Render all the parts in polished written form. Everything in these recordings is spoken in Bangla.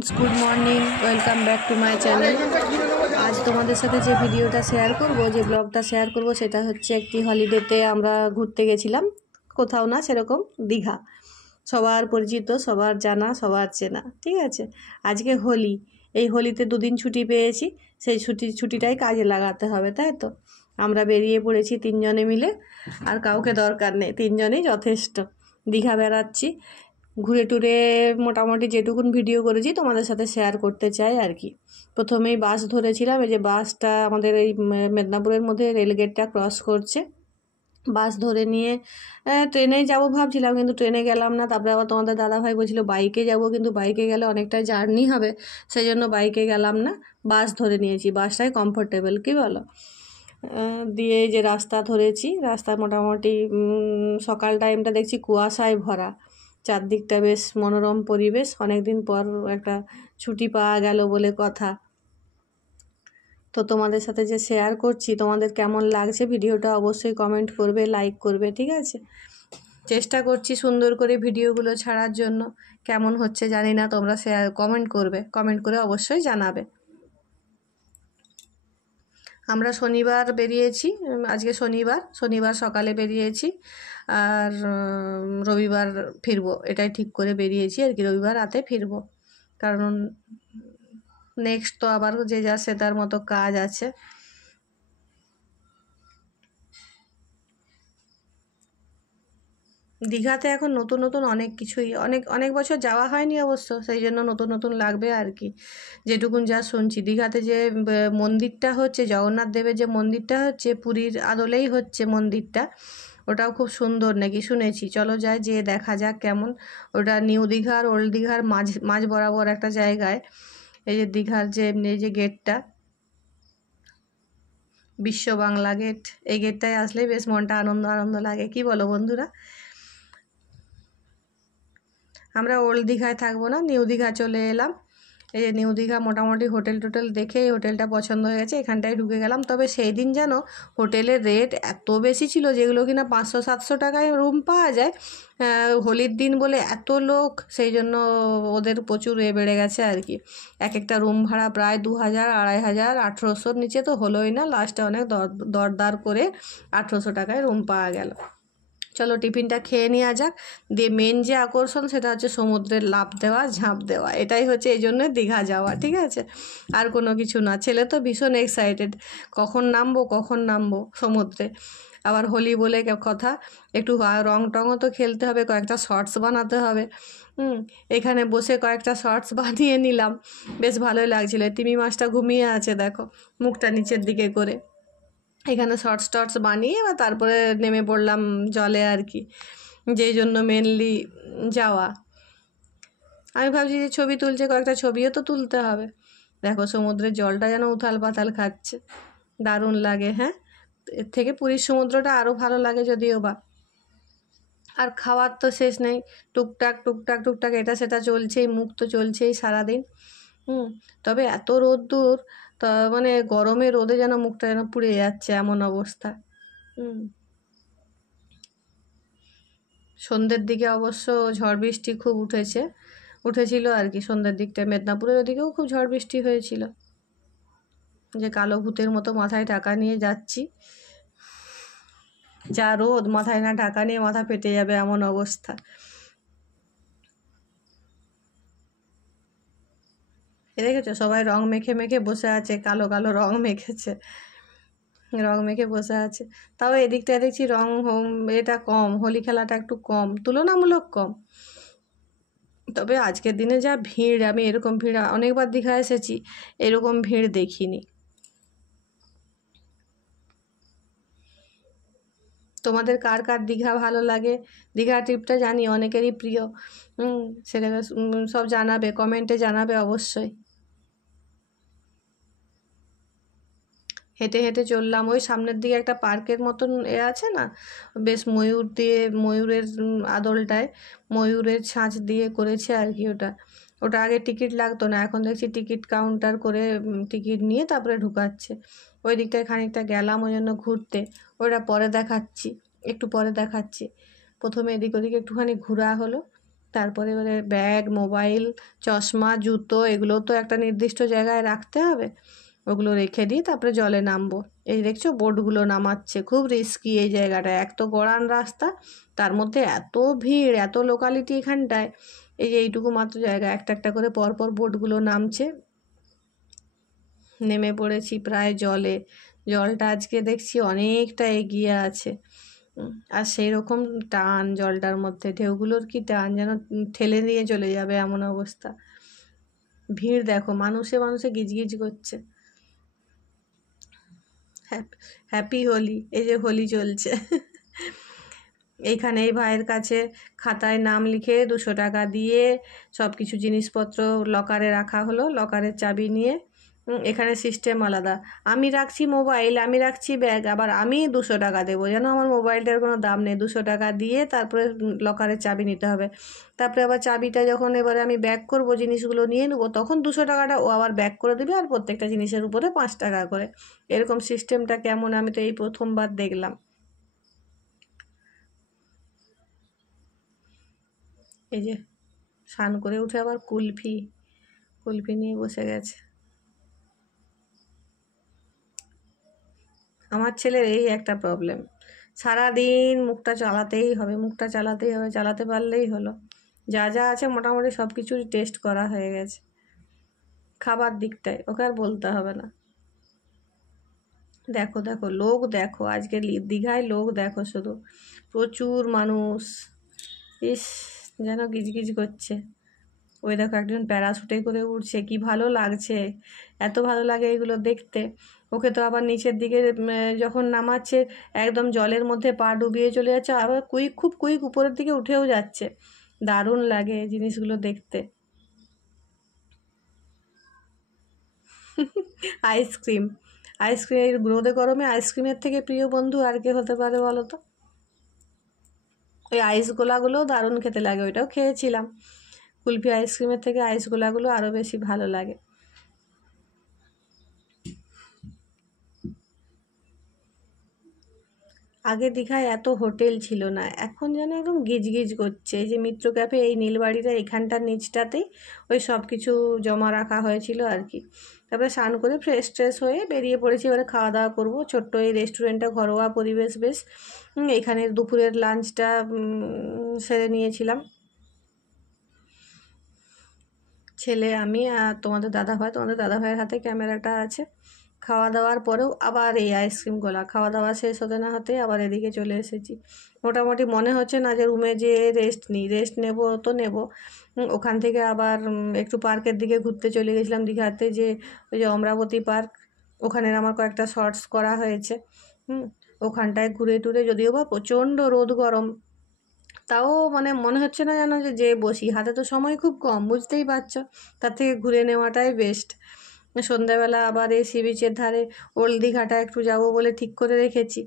Friends good morning welcome back to my channel. आज तुम्हारे साथे जे भिडियोटा शेयर करब जे ब्लगटा शेयर करब सेटा हच्छे एकटी हलिडेते आमरा घुरते गेछिलाम कोथाओ ना सेरकम दीघा सबार परिचित सबार जाना सबार चेना ठीक आछे। आजके होली এই হোলিতে দুদিন ছুটি পেয়েছি সেই ছুটিটাই কাজে লাগাতে হবে তাই তো। আমরা বেরিয়ে পড়েছি তিনজনে মিলে আর কাউকে দরকার নেই তিনজনেই যথেষ্ট। দীঘা বেড়াচ্ছি ঘুরে টুরে মোটামুটি যেটুকুন ভিডিও করেছি তোমাদের সাথে শেয়ার করতে চাই আর কি। প্রথমেই বাস ধরেছিলাম এই যে বাসটা আমাদের এই মেদিনীপুরের মধ্যে রেলগেটটা ক্রস করছে। বাস ধরে নিয়ে ট্রেনে যাব ভাবছিলাম কিন্তু ট্রেনে গেলাম না। তারপরে আবার তোমাদের দাদাভাই বলছিল বাইকে যাব কিন্তু বাইকে গেলে অনেকটা জার্নি হবে সেই জন্য বাইকে গেলাম না বাস ধরে নিয়েছি। বাসটাই কমফোর্টেবল কি বলো। দিয়ে যে রাস্তা ধরেছি রাস্তা মোটামুটি সকাল টাইমটা দেখছি কুয়াশায় ভরা চারদিকটা বেশ মনোরম পরিবেশ। অনেক দিন পর একটা ছুটি পাওয়া গেল বলে কথা। তো তোমাদের সাথে যে শেয়ার করছি তোমাদের কেমন লাগছে ভিডিওটা অবশ্যই কমেন্ট করবে লাইক করবে ঠিক আছে। চেষ্টা করছি সুন্দর করে ভিডিওগুলো ছাড়ার জন্য, কেমন হচ্ছে জানি না, তোমরা শেয়ার কমেন্ট করবে, কমেন্ট করে অবশ্যই জানাবে। আমরা শনিবার বেরিয়েছি, আজকে শনিবার সকালে বেরিয়েছি আর রবিবার ফিরবো এটাই ঠিক করে বেরিয়েছি আর কি। রবিবার রাতে ফিরবো কারণ নেক্সট তো আবার যে যা সে তার মতো কাজ আছে। দীঘাতে এখন নতুন নতুন অনেক কিছুই অনেক বছর যাওয়া হয়নি অবশ্য সেই জন্য নতুন নতুন লাগবে আর কি। যেটুকুন যা শুনছি দীঘাতে যে মন্দিরটা হচ্ছে জগন্নাথ দেবের যে মন্দিরটা হচ্ছে পুরীর আদলেই হচ্ছে মন্দিরটা, ওটাও খুব সুন্দর নাকি শুনেছি। চলো যাই যেয়ে দেখা যাক কেমন। ওটা নিউ দীঘার ওল্ড দীঘার মাঝ বরাবর একটা জায়গায়। এই যে দীঘার যে এই যে গেটটা বিশ্ব বাংলা গেট, এই গেটটায় আসলে বেশ মনটা আনন্দ লাগে কি বলো বন্ধুরা। আমরা ওল্ড দীঘায় থাকবো না, নিউ দীঘা চলে এলাম। এই যে নিউ দীঘা মোটামুটি হোটেল টোটেল দেখে এই হোটেলটা পছন্দ হয়ে গেছে, এখানটায় ঢুকে গেলাম। তবে সেই দিন যেন হোটেলের রেট এত বেশি ছিল যেগুলো কিনা 500-700 টাকায় রুম পাওয়া যায়। হোলির দিন বলে এত লোক সেই জন্য ওদের প্রচুর বেড়ে গেছে আর কি। এক একটা রুম ভাড়া প্রায় 2000, 2500, 1800-র নিচে তো হলোই না। লাস্টে অনেক দরদার করে 1800 টাকায় রুম পাওয়া গেল। চলো টিফিনটা খেয়ে নেওয়া যাক। দিয়ে মেন যে আকর্ষণ সেটা হচ্ছে সমুদ্রের লাফ দেওয়া ঝাঁপ দেওয়া, এটাই হচ্ছে এই জন্য দীঘা যাওয়া ঠিক আছে, আর কোনো কিছু না। ছেলে তো ভীষণ এক্সাইটেড কখন নামবো সমুদ্রে। আবার হোলি বলে কথা, একটু রং টংও তো খেলতে হবে, কয়েকটা শর্টস বানাতে হবে। এখানে বসে কয়েকটা শর্টস বানিয়ে নিলাম, বেশ ভালোই লাগছিল। তিমি মাছটা ঘুমিয়ে আছে দেখো মুখটা নিচের দিকে করে। এখানে শর্টস বানিয়ে বা তারপরে নেমে পড়লাম জলে আর কি, যেই জন্য মেনলি যাওয়া। আমি ভাবছি যে ছবি তুলছে কয়েকটা ছবিও তো তুলতে হবে। দেখো সমুদ্রের জলটা যেন উথাল পাতাল খাচ্ছে, দারুণ লাগে। হ্যাঁ, এর থেকে পুরীর সমুদ্রটা আরও ভালো লাগে যদিও বা। আর খাওয়ার তো শেষ নেই, টুকটাক এটা সেটা চলছেই, মুখ তো চলছেই সারাদিন। তবে এত রোদ্দুর, তা মানে গরমে রোদে যেন মুখটা যেন পুড়ে যাচ্ছে এমন অবস্থা। সন্ধ্যের দিকে অবশ্য ঝড় বৃষ্টি খুব উঠেছিল আর কি। সন্ধ্যের দিকটা মেদিনীপুরের ওদিকেও খুব ঝড় বৃষ্টি হয়েছিল। যে কালো ভূতের মতো মাথায় ঢাকা নিয়ে যাচ্ছি, যা রোদ, মাথায় না ঢাকা নিয়ে মাথা ফেটে যাবে এমন অবস্থা। দেখেছো সবাই রং মেখে বসে আছে, কালো রং মেখে বসে আছে। তাও এদিকটা দেখছি রং এটা কম, হোলি খেলাটা একটু কম, তুলনামূলক কম। তবে আজকের দিনে যা ভিড়, আমি এরকম ভিড় অনেকবার দীঘা এসেছি, এরকম ভিড় দেখিনি। তোমাদের কার দীঘা ভালো লাগে, দীঘা ট্রিপটা জানি অনেকেরই প্রিয়। সেটা সব জানাবে, কমেন্টে জানাবে অবশ্যই। হেঁটে চললাম, ওই সামনের দিকে একটা পার্কের মতন আছে না, বেশ ময়ূরের আদলটায় ময়ূরের ছাঁচ দিয়ে করেছে আর কি। ওটা আগে টিকিট লাগতো না, এখন দেখছি টিকিট কাউন্টার করে টিকিট নিয়ে তারপরে ঢুকাচ্ছে। ওই দিকটায় খানিকটা গেলাম ওই জন্য ঘুরতে, ওটা একটু পরে দেখাচ্ছি। প্রথমে এদিক ওদিকে একটুখানি ঘোরা হলো, তারপরে এবারে ব্যাগ, মোবাইল, চশমা, জুতো এগুলো তো একটা নির্দিষ্ট জায়গায় রাখতে হবে। ওগুলো রেখে দিয়ে তারপরে জলে নামবো। এই দেখছো বোটগুলো নামাচ্ছে, খুব রিস্কি এই জায়গাটা, এক তো গড়ান রাস্তা, তার মধ্যে এত ভিড়, এত লোকালিটি এখানটায়। এই যে এইটুকু মাত্র জায়গা, একটা একটা করে পরপর বোটগুলো নামছে। নেমে পড়েছি প্রায় জলে। জলটা আজকে দেখছি অনেকটা এগিয়ে আছে। আর সেই রকম টান জলটার মধ্যে, ঢেউগুলোর কি টান, যেন ঠেলে নিয়ে চলে যাবে এমন অবস্থা। ভিড় দেখো, মানুষে মানুষে গিজগিজ করছে। হ্যাপি হোলি, এই যে হোলি চলছে। এইখানে এই ভাইয়ের কাছে খাতায় নাম লিখে 200 টাকা দিয়ে সব কিছু জিনিসপত্র লকারে রাখা হলো। লকারের চাবি নিয়ে এখানে সিস্টেম আলাদা। আমি রাখছি মোবাইল, আমি রাখছি ব্যাগ, আবার আমি 200 টাকা দেবো, যেন আমার মোবাইলটার কোনো দাম নেই। 200 টাকা দিয়ে তারপরে লকারের চাবি নিতে হবে। তারপরে আবার চাবিটা যখন এবারে আমি ব্যাক করবো, জিনিসগুলো নিয়ে নেবো, তখন 200 টাকাটা ও আবার ব্যাক করে দেবে, আর প্রত্যেকটা জিনিসের উপরে 5 টাকা করে। এরকম সিস্টেমটা কেমন, আমি তো এই প্রথমবার দেখলাম। এই যে স্নান করে উঠে আবার কুলফি কুলফি নিয়ে বসে গেছে। আমার ছেলের এই একটা প্রবলেম, সারাদিন মুখটা চালাতেই হবে, মুখটা চালাতেই হবে, চালাতে পারলেই হলো। যা যা আছে মোটামুটি সব কিছুই টেস্ট করা হয়ে গেছে। খাবার দিকটায় ওকে আর বলতে হবে না। দেখো দেখো লোক দেখো, আজকে দীঘায় লোক দেখো, শুধু প্রচুর মানুষ। ইস, যেন গিজগিজ করছে। ওই দেখো একজন প্যারাশুটে করে উঠছে, কি ভালো লাগছে, এত ভালো লাগে এগুলো দেখতে। ওকে তো আবার নিচের দিকে যখন নামাচ্ছে, একদম জলের মধ্যে পা ডুবিয়ে চলে যাচ্ছে, আবার খুব কুইক উপরের দিকে উঠেও যাচ্ছে। দারুণ লাগে জিনিসগুলো দেখতে। আইসক্রিম, আইসক্রিম রোদে গরমে আইসক্রিমের থেকে প্রিয় বন্ধু আর কে হতে পারে বলো তো। ওই আইস গোলাগুলোও দারুণ খেতে লাগে, ওইটাও খেয়েছিলাম। কুলফি আইসক্রিমের থেকে আইস গোলাগুলো আরও বেশি ভালো লাগে। আগে দীঘায় এত হোটেল ছিল না, এখন যেন একদম গিজগিজ করছে। এই যে মিত্র ক্যাফে, এই নীলবাড়িটা এখানটার নিচটাতেই ওই সব কিছু জমা রাখা হয়েছিল আর কি। তারপরে স্নান করে ফ্রেশ ট্রেশ হয়ে বেরিয়ে পড়েছি, এবারে খাওয়া দাওয়া করবো। ছোট্ট এই রেস্টুরেন্টটা, ঘরোয়া পরিবেশ বেশ। এখানে দুপুরের লাঞ্চটা সেরে নিয়েছিলাম ছেলে, আমি আর তোমাদের দাদাভাই। তোমাদের দাদাভাইয়ের হাতে ক্যামেরাটা আছে। খাওয়া দাওয়ার পরেও আবার এই আইসক্রিম গোলা, খাওয়া দাওয়া শেষ হতে না হতে আবার এদিকে চলে এসেছি। মোটামুটি মনে হচ্ছে না যে রুমে যেয়ে রেস্ট নিই, রেস্ট নেবো তো নেবো। ওখান থেকে আবার একটু পার্কের দিকে ঘুরতে চলে গেছিলাম দীঘাতে, যে ওই যে অমরাবতী পার্ক, ওখানের আমার কয়েকটা শর্টস করা হয়েছে। ওখানটায় ঘুরে টুরে, যদিও বা প্রচণ্ড রোদ গরম, তাও মানে মনে হচ্ছে না যেন যে বসি, হাতে তো সময় খুব কম, বুঝতেই পারছো। তার থেকে ঘুরে নেওয়াটাই বেস্ট। সন্ধ্যাবেলা আবার এই সি বিচের ধারে ওল্ড দীঘাটা একটু যাবো বলে ঠিক করে রেখেছি।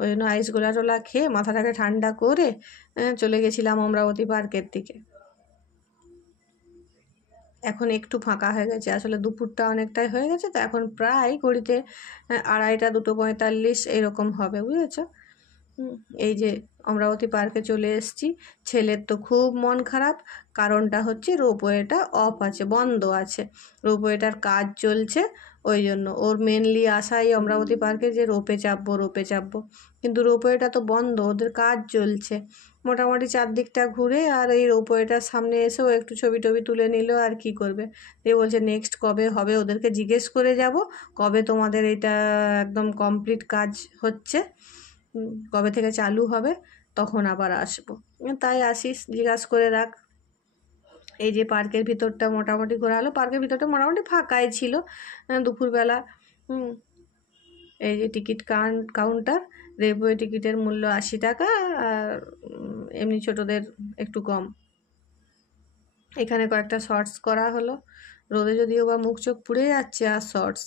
ওই জন্য আইস গোলা টোলা খেয়ে মাথাটাকে ঠান্ডা করে চলে গেছিলাম অমরাবতী পার্কের দিকে। এখন একটু ফাঁকা হয়ে গেছে, আসলে দুপুরটা অনেকটাই হয়ে গেছে, তো এখন প্রায় ঘড়িতে 2:30, 2:45 এরকম হবে, বুঝেছো। এই যে অমরাবতী পার্কে চলে এসেছি। ছেলের তো খুব মন খারাপ, কারণটা হচ্ছে রোপওয়েটা অফ আছে, বন্ধ আছে। রোপওয়েটার কাজ চলছে, ওই জন্য ওর মেনলি আশা এই অমরাবতী পার্কে যে রোপে চাপবো, রোপে চাপবো, কিন্তু রোপওয়েটা তো বন্ধ, ওদের কাজ চলছে। মোটামুটি চারদিকটা ঘুরে আর এই রোপওয়েটার সামনে এসেও একটু ছবি টবি তুলে নিল, আর কি করবে। দিয়ে বলছে নেক্সট কবে হবে, ওদেরকে জিজ্ঞেস করে যাব কবে তোমাদের এটা একদম কমপ্লিট কাজ হচ্ছে, কবে থেকে চালু হবে, তখন আবার আসবো। তাই আসিস, জিজ্ঞাসা করে রাখ। এই যে পার্কের ভিতরটা মোটামুটি ঘোরা হলো, পার্কের ভিতরটা মোটামুটি ফাঁকাই ছিল দুপুরবেলা। এই যে টিকিট কাউন্টার, রেলওয়ে টিকিটের মূল্য 80 টাকা, আর এমনি ছোটদের একটু কম। এখানে কয়েকটা শর্টস করা হলো, রোদে যদিও বা মুখ চোখ পুড়ে যাচ্ছে, আর শর্টস।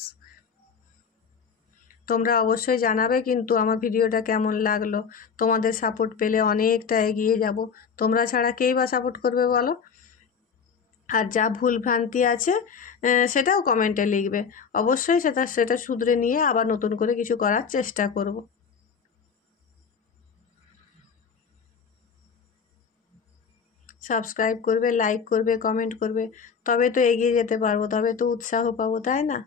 তোমরা অবশ্যই জানাবে কিন্তু আমার ভিডিওটা কেমন লাগলো। তোমাদের সাপোর্ট পেলে অনেকটা এগিয়ে যাব। তোমরা ছাড়া কেই বা সাপোর্ট করবে বলো। আর যা ভুল ভ্রান্তি আছে সেটাও কমেন্টে লিখবে। অবশ্যই সেটা শুধরে নিয়ে আবার নতুন করে কিছু করার চেষ্টা করব। সাবস্ক্রাইব করবে, লাইক করবে, কমেন্ট করবে, তবে তো এগিয়ে যেতে পারবো, তবে তো উৎসাহ পাবো, তাই না?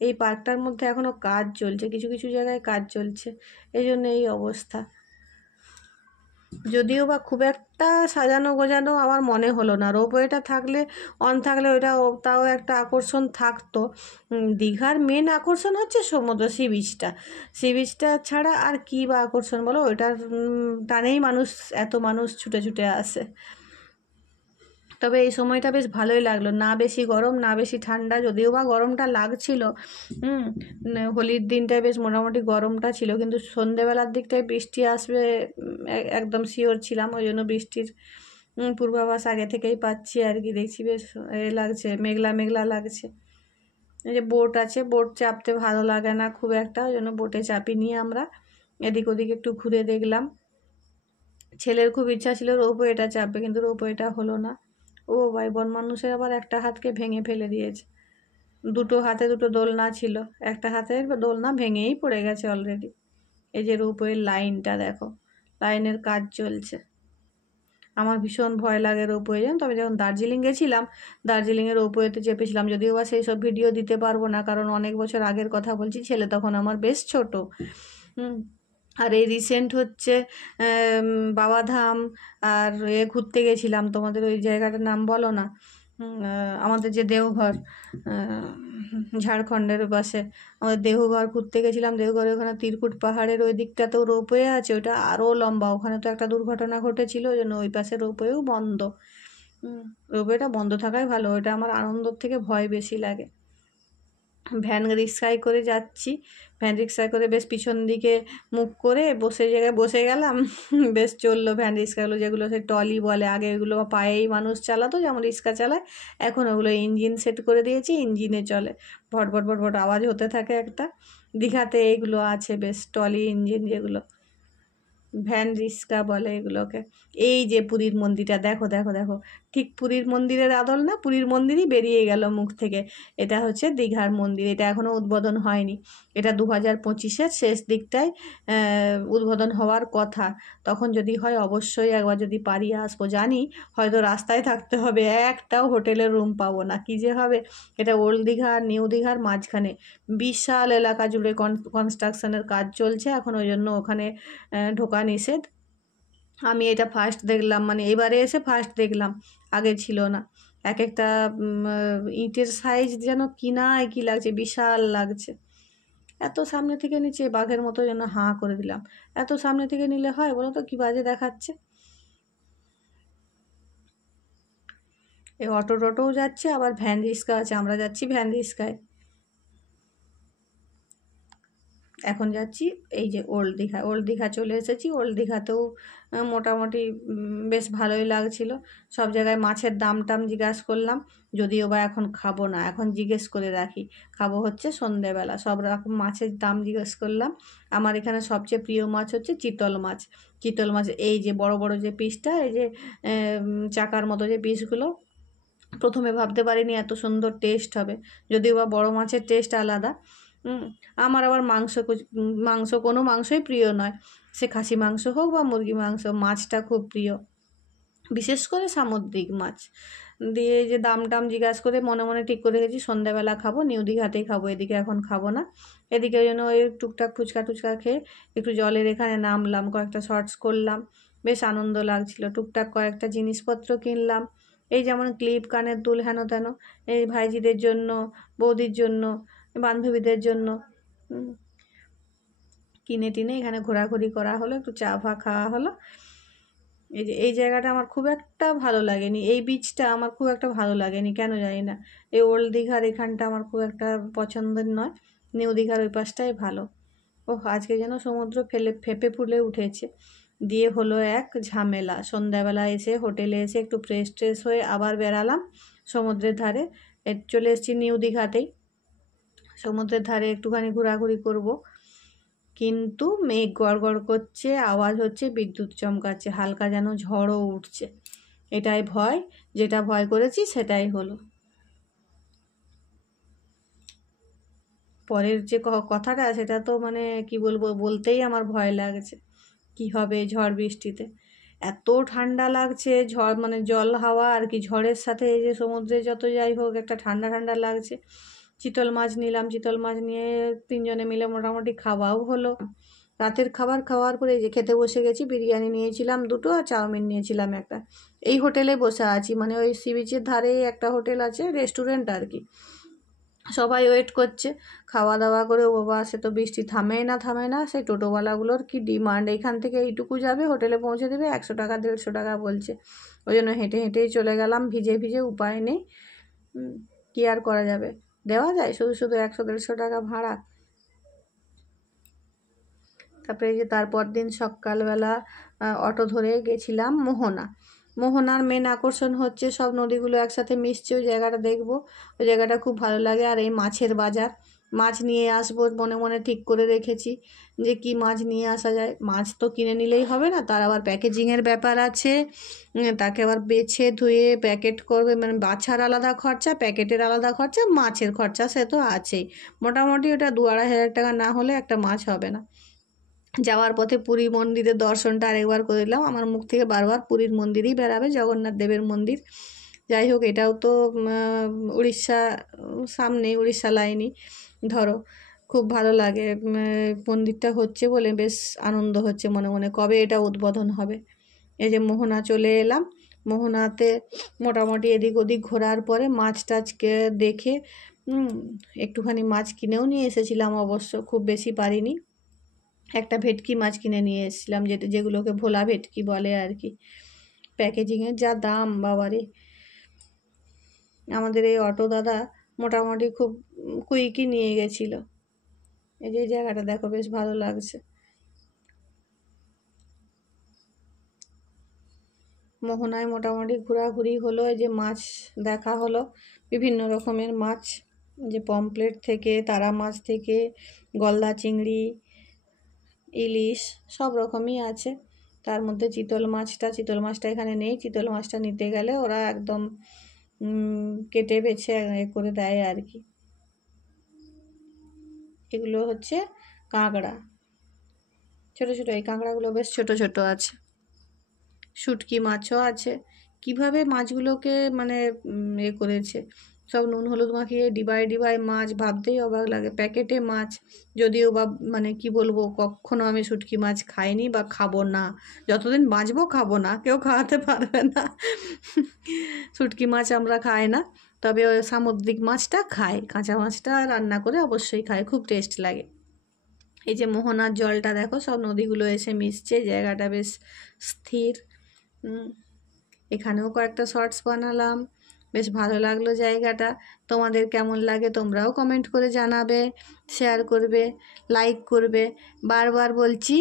এই পার্কটার মধ্যে এখনো কাজ চলছে, কিছু কিছু জায়গায় কাজ চলছে, এই জন্য এই অবস্থা। যদিও বা খুব একটা সাজানো গোজানো আমার মনে হলো না, রোপওয়েটা থাকলে থাকলে ওইটা তাও একটা আকর্ষণ থাকতো। দীঘার মেন আকর্ষণ হচ্ছে সমুদ্র, সি বিচটা। সি বিচটা ছাড়া আর কী বা আকর্ষণ বলো, ওইটার টানেই মানুষ, এত মানুষ ছুটে ছুটে আসে। তবে এই সময়টা বেশ ভালোই লাগলো, না বেশি গরম না বেশি ঠান্ডা, যদিও বা গরমটা লাগছিল। হোলির দিনটায় বেশ মোটামুটি গরমটা ছিল, কিন্তু সন্ধেবেলার দিকটায় বৃষ্টি আসবে একদম শিওর ছিলাম, ওই জন্য বৃষ্টির পূর্বাভাস আগে থেকেই পাচ্ছি আর কি। দেখছি বেশ লাগছে, মেঘলা মেঘলা লাগছে। এই যে বোট আছে, বোট চাপতে ভালো লাগে না খুব একটা, ওই জন্য বোটে চাপিনি আমরা, এদিক ওদিক একটু ঘুরে দেখলাম। ছেলের খুব ইচ্ছা ছিল রোপওয়েটা চাপবে, কিন্তু রোপওয়েটা হলো না। ও ভাই, বন মানুষের আবার একটা হাতকে ভেঙে ফেলে দিয়েছে। দুটো হাতে দুটো দোলনা ছিল, একটা হাতের দোলনা ভেঙেই পড়ে গেছে অলরেডি। এই যে রোপওয়ের লাইনটা দেখো, লাইনের কাজ চলছে। আমার ভীষণ ভয় লাগে রোপওয়ে, জানো। তবে যখন দার্জিলিং গেছিলাম, দার্জিলিংয়ের রোপওয়েতে চেপেছিলাম, যদিও বা সেই সব ভিডিও দিতে পারবো না, কারণ অনেক বছর আগের কথা বলছি, ছেলে তখন আমার বেশ ছোট। আর এই রিসেন্ট হচ্ছে বাবাধাম আর ঘুরতে গেছিলাম, তোমাদের ওই জায়গাটার নাম বলো না, আমাদের যে দেওঘর, ঝাড়খণ্ডের পাশে আমাদের দেওঘর ঘুরতে গেছিলাম। দেওঘরে ওখানে তিরকুট পাহাড়ের ওই দিকটাতেও রোপওয়ে আছে, ওটা আরও লম্বা। ওখানে তো একটা দুর্ঘটনা ঘটেছিল, ওই জন্য ওই পাশে রোপওয়েও বন্ধ। রোপওয়েটা বন্ধ থাকাই ভালো, ওইটা আমার আনন্দর থেকে ভয় বেশি লাগে। ভ্যান রিক্সায় করে যাচ্ছি, ভ্যান রিক্সায় করে বেশ পিছন দিকে মুখ করে বসে জায়গায় বসে গেলাম। বেশ চললো ভ্যান রিক্সাগুলো, যেগুলো সে ট্রলি বলে, আগে ওগুলো পায়েই মানুষ চালাতো যেমন রিক্সা চালায়, এখন ওগুলো ইঞ্জিন সেট করে দিয়েছে, ইঞ্জিনে চলে, ভটভট ভটভট আওয়াজ হতে থাকে একটা। দীঘাতে এইগুলো আছে বেশ, ট্রলি ইঞ্জিন যেগুলো, ভ্যান রিক্সা বলে এগুলোকে। এই যে পুরীর মন্দিরটা দেখো দেখো দেখো, ঠিক পুরীর মন্দিরের আদল না, পুরীর মন্দিরই বেরিয়ে গেল মুখ থেকে। এটা হচ্ছে দীঘার মন্দির, এটা এখনও উদ্বোধন হয়নি। এটা 2025-এর শেষ দিকটায় উদ্বোধন হওয়ার কথা। তখন যদি হয় অবশ্যই একবার যদি পারি আসবো। জানি হয়তো রাস্তায় থাকতে হবে, একটাও হোটেলের রুম পাবো না, কী যে হবে। এটা ওল্ড দীঘা আর নিউ দীঘার মাঝখানে বিশাল এলাকা জুড়ে কনস্ট্রাকশনের কাজ চলছে এখন, ওই জন্য ওখানে ঢোকা নিষেধ। আমি এটা ফার্স্ট দেখলাম, মানে এবারে এসে ফার্স্ট দেখলাম, আগে ছিল না। এক একটা ইটের সাইজ যেন কিনা কি লাগছে, বিশাল লাগছে। এত সামনে থেকে নিচে বাঘের মতো যেন হাঁ করে দিলাম। এত সামনে থেকে নিলে হয় বলো তো, কি বাজে দেখাচ্ছে। এই অটো টোটোও যাচ্ছে, আবার ভ্যান রিক্সা আছে, আমরা যাচ্ছি ভ্যান রিক্সায়। এখন যাচ্ছি এই যে ওল্ড দীঘা, ওল্ড দীঘা চলে এসেছি। ওল্ড দীঘাতেও মোটামুটি বেশ ভালোই লাগছিল। সব জায়গায় মাছের দাম টাম জিজ্ঞাসা করলাম, যদিও বা এখন খাবো না, এখন জিজ্ঞেস করে রাখি, খাবো হচ্ছে সন্ধেবেলা। সব রকম মাছের দাম জিজ্ঞেস করলাম। আমার এখানে সবচেয়ে প্রিয় মাছ হচ্ছে চিতল মাছ। চিতল মাছ এই যে বড় বড় যে পিসটা, এই যে চাকার মতো যে পিসগুলো, প্রথমে ভাবতে পারিনি এত সুন্দর টেস্ট হবে, যদিও বা বড় মাছের টেস্ট আলাদা। আমার আবার মাংস কোনো মাংসই প্রিয় নয়, সে খাসি মাংস হোক বা মুরগি মাংস, মাছটা খুব প্রিয়, বিশেষ করে সামুদ্রিক মাছ। দিয়ে যে দাম টাম জিজ্ঞাসা করে মনে মনে ঠিক করে রেখেছি সন্ধ্যাবেলা খাবো, নিউ দীঘাতেই খাবো, এদিকে এখন খাবো না। এদিকে ওই জন্য ওই টুকটাক ফুচকা টুচকা খেয়ে একটু জলের এখানে নামলাম, কয়েকটা শর্টস করলাম, বেশ আনন্দ লাগছিল। টুকটাক কয়েকটা জিনিসপত্র কিনলাম, এই যেমন ক্লিপ, কানের দুল, হেন তেন, এই ভাইজিদের জন্য, বৌদির জন্য, বান্ধবীদের জন্য কিনে টিনে এখানে ঘোরাঘুরি করা হলো, একটু চা ফা খাওয়া হলো। এই যে এই জায়গাটা আমার খুব একটা ভালো লাগেনি, এই বিচটা আমার খুব একটা ভালো লাগেনি, কেন জানি না। এই ওল্ড দীঘার এখানটা আমার খুব একটা পছন্দের নয়, নিউ দীঘার ওই পাশটাই ভালো। ও আজকে যেন সমুদ্র ফেপে ফুলে উঠেছে। দিয়ে হলো এক ঝামেলা, সন্ধ্যাবেলা এসে হোটেলে এসে একটু ফ্রেশ ট্রেশ হয়ে আবার বেরালাম সমুদ্রের ধারে। চলে এসেছি নিউ দীঘাতেই, সমুদ্রের ধারে একটুখানি ঘোরাঘুরি করব, কিন্তু মেঘ গড়গড় করছে, আওয়াজ হচ্ছে, বিদ্যুৎ চমকাচ্ছে, হালকা যেন ঝড়ও উঠছে। এটাই ভয়, যেটা ভয় করেছি সেটাই হলো। পরের যে কথাটা, সেটা তো মানে কি বলবো, বলতেই আমার ভয় লাগছে। কি হবে ঝড় বৃষ্টিতে। এত ঠান্ডা লাগছে, ঝড় মানে জল হাওয়া আর কি, ঝড়ের সাথে এই যে সমুদ্রে যত যাই হোক একটা ঠান্ডা ঠান্ডা লাগছে। চিতল মাছ নিলাম, চিতল মাছ নিয়ে 3 জনে মিলে মোটামুটি খাওয়াও হলো। রাতের খাবার খাওয়ার পরে এই যে খেতে বসে গেছি। বিরিয়ানি নিয়েছিলাম 2টো আর চাউমিন নিয়েছিলাম একটা। এই হোটেলে বসে আছি, মানে ওই সি বিচের ধারেই একটা হোটেল আছে, রেস্টুরেন্ট আর কি। সবাই ওয়েট করছে খাওয়া দাওয়া করে। ও বাবা, সে তো বৃষ্টি থামেই না। সেই টোটোওয়ালাগুলোর কি ডিমান্ড, এইখান থেকে এইটুকু যাবে, হোটেলে পৌঁছে দেবে, 100 টাকা 150 টাকা বলছে। ওই জন্য হেঁটে হেঁটেই চলে গেলাম, ভিজে ভিজে, উপায় নেই। কি আর করা যাবে, দেওয়া যায় শুধু শুধু 100-150 টাকা ভাড়া। তারপরে এই যে তারপর দিন সকালবেলা অটো ধরে গেছিলাম মোহনার মেন আকর্ষণ হচ্ছে সব নদীগুলো একসাথে মিশছে, ওই জায়গাটা দেখবো। ওই জায়গাটা খুব ভালো লাগে। আর এই মাছের বাজার, মাছ নিয়ে আসবো মনে মনে ঠিক করে রেখেছি যে কি মাছ নিয়ে আসা যায়। মাছ তো কিনে নিলেই হবে না, তার আবার প্যাকেজিংয়ের ব্যাপার আছে। তাকে আবার বেছে ধুয়ে প্যাকেট করবে, মানে বাছার আলাদা খরচা, প্যাকেটের আলাদা খরচা, মাছের খরচা সে তো আছেই। মোটামুটি ওটা 2-2.5 হাজার টাকা না হলে একটা মাছ হবে না। যাওয়ার পথে পুরী মন্দিরের দর্শনটা আরেকবার করে দিলাম। আমার মুখ থেকে বারবার পুরীর মন্দিরই বেরাবে, জগন্নাথ দেবের মন্দির। যাই হোক, এটাও তো উড়িষ্যা, সামনে উড়িষ্যা লাইনই ধরো। খুব ভালো লাগে মন্দিরটা হচ্ছে বলে, বেশ আনন্দ হচ্ছে মনে মনে, কবে এটা উদ্বোধন হবে। এই যে মোহনা চলে এলাম। মোহনাতে মোটামুটি এদিক ওদিক ঘোরার পরে মাছ টাছকে দেখে একটুখানি মাছ কিনেও নিয়ে এসেছিলাম, অবশ্য খুব বেশি পারিনি। একটা ভেটকি মাছ কিনে নিয়ে এসেছিলাম, যেগুলোকে ভোলা ভেটকি বলে আর কি। প্যাকেজিংয়ের যা দাম বাবারে। আমাদের এই অটো দাদা মোটামুটি খুব কুইকই নিয়ে গেছিলো। এই যে জায়গাটা দেখো, বেশ ভালো লাগছে। মোহনায় মোটামুটি ঘোরাঘুরি হলো, এই যে মাছ দেখা হলো, বিভিন্ন রকমের মাছ, যে পমপ্লেট থেকে, তারা মাছ থেকে, গলদা চিংড়ি, ইলিশ, সব রকমই আছে। তার মধ্যে চিতল মাছটা এখানে নেই। চিতল মাছটা নিতে গেলে ওরা একদম কেটে বেছে করে দেয় আর কি। এগুলো হচ্ছে কাঁকড়া, ছোট ছোট। এই কাঁকড়াগুলো বেশ ছোট ছোট আছে। শুটকি মাছও আছে। কিভাবে মাছগুলোকে মানে করেছে, সব নুন হলুদ মাখিয়ে ডিবায় ডিবায় মাছ, ভাবতেই অবাক লাগে। প্যাকেটে মাছ, যদিও বা মানে কি বলবো, কখনো আমি শুটকি মাছ খাইনি বা খাবো না। যতদিন বাঁচবো খাবো না, কেউ খাওয়াতে পারবে না। শুটকি মাছ আমরা খাই না, তবে ওই সামুদ্রিক মাছটা খাই, কাঁচা মাছটা রান্না করে অবশ্যই খাই, খুব টেস্ট লাগে। এই যে মোহনার জলটা দেখো, সব নদীগুলো এসে মিশছে, জায়গাটা বেশ স্থির। এখানেও কয়েকটা শর্টস বানালাম, বেশ ভালো লাগলো জায়গাটা। তোমাদের কেমন লাগে তোমরাও কমেন্ট করে জানাবে, শেয়ার করবে, লাইক করবে। বারবার বলছি,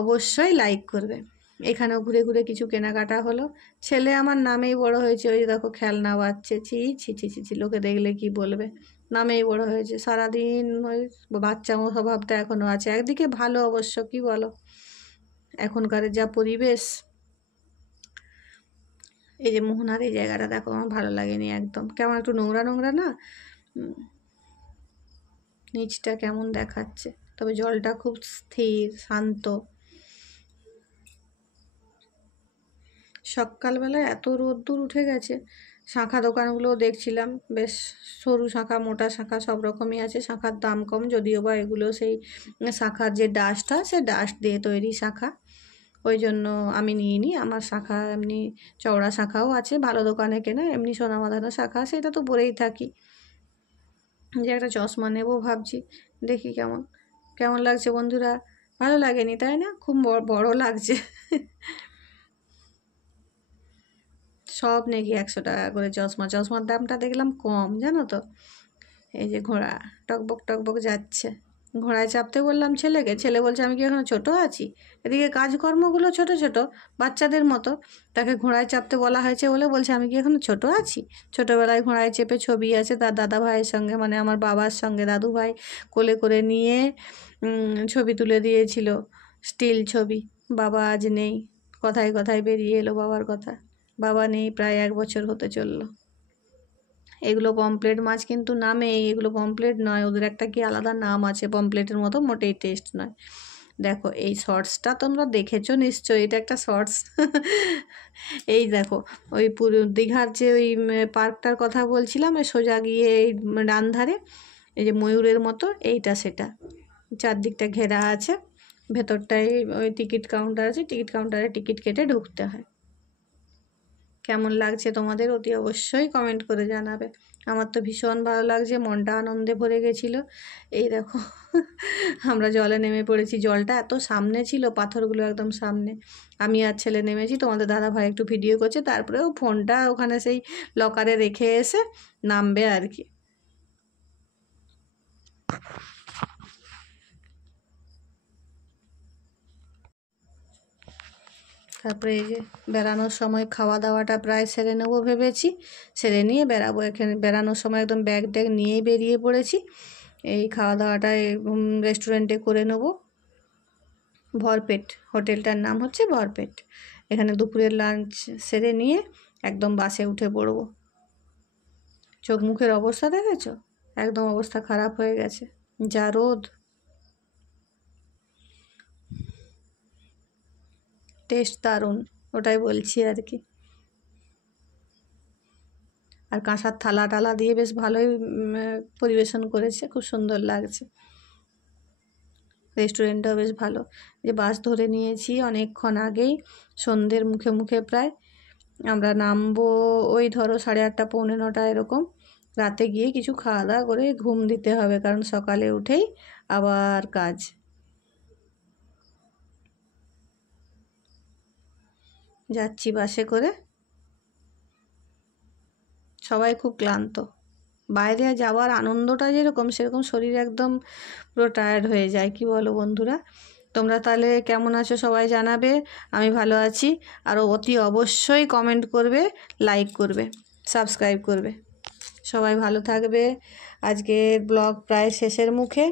অবশ্যই লাইক করবে। এখানেও ঘুরে ঘুরে কিছু কেনাকাটা হলো। ছেলে আমার নামেই বড় হয়েছে, ওই দেখো খেলনা বাজছে, ছি ছি ছি ছি ছি, লোকে দেখলে কি বলবে। নামেই বড় হয়েছে, সারাদিন ওই বাচ্চা স্বভাবটা এখনও আছে। একদিকে ভালো অবশ্য, কি বলো, এখনকার যা পরিবেশ। এই যে মোহনার এই জায়গাটা দেখো, আমার ভালো লাগেনি একদম, কেমন একটু নোংরা নোংরা না, নিচটা কেমন দেখাচ্ছে, তবে জলটা খুব স্থির শান্ত। সকালবেলায় এত রোদ্দুর উঠে গেছে। শাঁখা দোকানগুলো দেখছিলাম, বেশ সরু শাঁখা, মোটা শাঁখা, সব রকমই আছে। শাঁখার দাম কম, যদিও বা এগুলো সেই শাঁখার যে ডাস্টটা, সে ডাস্ট দিয়ে তৈরি শাঁখা, ওই জন্য আমি নিইনি। আমার শাঁখা এমনি চওড়া শাঁখাও আছে, ভালো দোকানে কেনা, এমনি সোনা বাঁধানো শাঁখা, সেটা তো পরেই থাকি। যে একটা চশমা নেবো ভাবছি, দেখি কেমন কেমন লাগছে বন্ধুরা। ভালো লাগেনি তাই না? খুব বড় লাগছে। সব নাকি 100 টাকা করে চশমার দামটা দেখলাম কম, জানো তো। এই যে ঘোড়া টকবক টকবক যাচ্ছে, ঘোড়ায় চাপতে বললাম ছেলেকে, ছেলে বলছে আমি কি এখনো ছোট আছি? এদিকে কাজকর্মগুলো ছোট ছোট, বাচ্চাদের মতো। তাকে ঘোড়ায় চাপতে বলা হয়েছে বলে বলছে আমি কি এখনো ছোট আছি? ছোটোবেলায় ঘোড়ায় চেপে ছবি আছে তার দাদা ভাইয়ের সঙ্গে, মানে আমার বাবার সঙ্গে, দাদু ভাই কোলে করে নিয়ে ছবি তুলে দিয়েছিল, স্টিল ছবি। বাবা আজ নেই, কথায় কথায় বেরিয়ে এলো বাবার কথা। বাবা নেই প্রায় 1 বছর হতে চললো। এগুলো পমপ্লেট মাছ, কিন্তু নামে এগুলো পমপ্লেট নয়, ওদের একটা কি আলাদা নাম আছে, পমপ্লেটের মতো মোটেই টেস্ট নয়। দেখো এই শর্টসটা তোমরা দেখেছো নিশ্চয়ই, এটা একটা শর্টস। এই দেখো ওই পুরো দীঘার যে ওই পার্কটার কথা বলছিলাম, ওই সোজা গিয়ে এই ডান ধারে এই যে ময়ূরের মতো, এইটা সেটা চারদিকটা ঘেরা আছে। ভেতরটায় ওই টিকিট কাউন্টার আছে, টিকিট কাউন্টারে টিকিট কেটে ঢুকতে হয়। কেমন লাগছে তোমাদের অতি অবশ্যই কমেন্ট করে জানাবে। আমার তো ভীষণ ভালো লাগছে, মনটা আনন্দে ভরে গেছিলো। এই দেখো আমরা জলে নেমে পড়েছি, জলটা এত সামনে ছিল, পাথরগুলো একদম সামনে। আমি আর ছেলে নেমেছি, তোমাদের দাদা ভাই একটু ভিডিও করছে, তারপরেও ফোনটা ওখানে সেই লকারে রেখে এসে নামবে আর কি। তারপরে এই যে বেড়ানোর সময় খাওয়া দাওয়াটা প্রায় সেরে নেবো ভেবেছি, সেরে নিয়ে বেড়াবো। এখানে বেড়ানোর সময় একদম ব্যাগ ট্যাগ নিয়েই বেরিয়ে পড়েছি। এই খাওয়া দাওয়াটা রেস্টুরেন্টে করে নেবো। ভরপেট হোটেলটার নাম হচ্ছে ভরপেট। এখানে দুপুরের লাঞ্চ সেরে নিয়ে একদম বাসে উঠে পড়বো। চোখ মুখের অবস্থা দেখেছো, একদম অবস্থা খারাপ হয়ে গেছে, যা রোদ। টেস্ট দারুণ, ওটাই বলছি আর কি। আর কাঁসার থালা টালা দিয়ে বেশ ভালোই পরিবেশন করেছে, খুব সুন্দর লাগছে। রেস্টুরেন্টটাও বেশ ভালো। যে বাস ধরে নিয়েছি অনেকক্ষণ আগেই, সন্ধ্যের মুখে মুখে প্রায়। আমরা নামবো ওই ধরো 8:30 পৌনে 9 এরকম। রাতে গিয়ে কিছু খাওয়া দাওয়া করে ঘুম দিতে হবে, কারণ সকালে উঠেই আবার কাজ। যাচ্ছি বাসে করে, সবাই খুব ক্লান্ত। বাইরে যাওয়ার আনন্দটা যেরকম, সেরকম শরীর একদম পুরো টায়ার্ড হয়ে যায়, কি বলো বন্ধুরা? তোমরা তাহলে কেমন আছো সবাই জানাবে। আমি ভালো আছি। আর অতি অবশ্যই কমেন্ট করবে, লাইক করবে, সাবস্ক্রাইব করবে। সবাই ভালো থাকবে। আজকের ব্লগ প্রায় শেষের মুখে।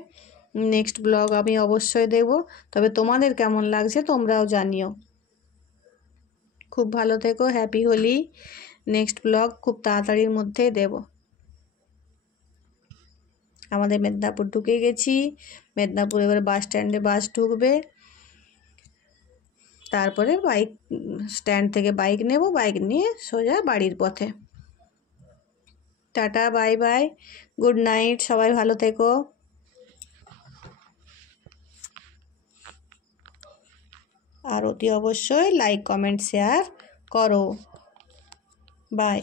নেক্সট ব্লগ আমি অবশ্যই দেব, তবে তোমাদের কেমন লাগছে তোমরাও জানিও। খুব ভালো থেকো, হ্যাপি হোলি। নেক্সট ব্লগ খুব তাড়াতাড়ির মধ্যেই দেব। আমাদের মেদিনীপুর ঢুকে গেছি। মেদিনীপুর এবার বাস স্ট্যান্ডে বাস ঢুকবে, তারপরে বাইক স্ট্যান্ড থেকে বাইক নেব, বাইক নিয়ে সোজা বাড়ির পথে। Tata, bye bye, good night, সবাই ভালো থেকো। আর অতি অবশ্যই লাইক কমেন্ট শেয়ার করো। বাই।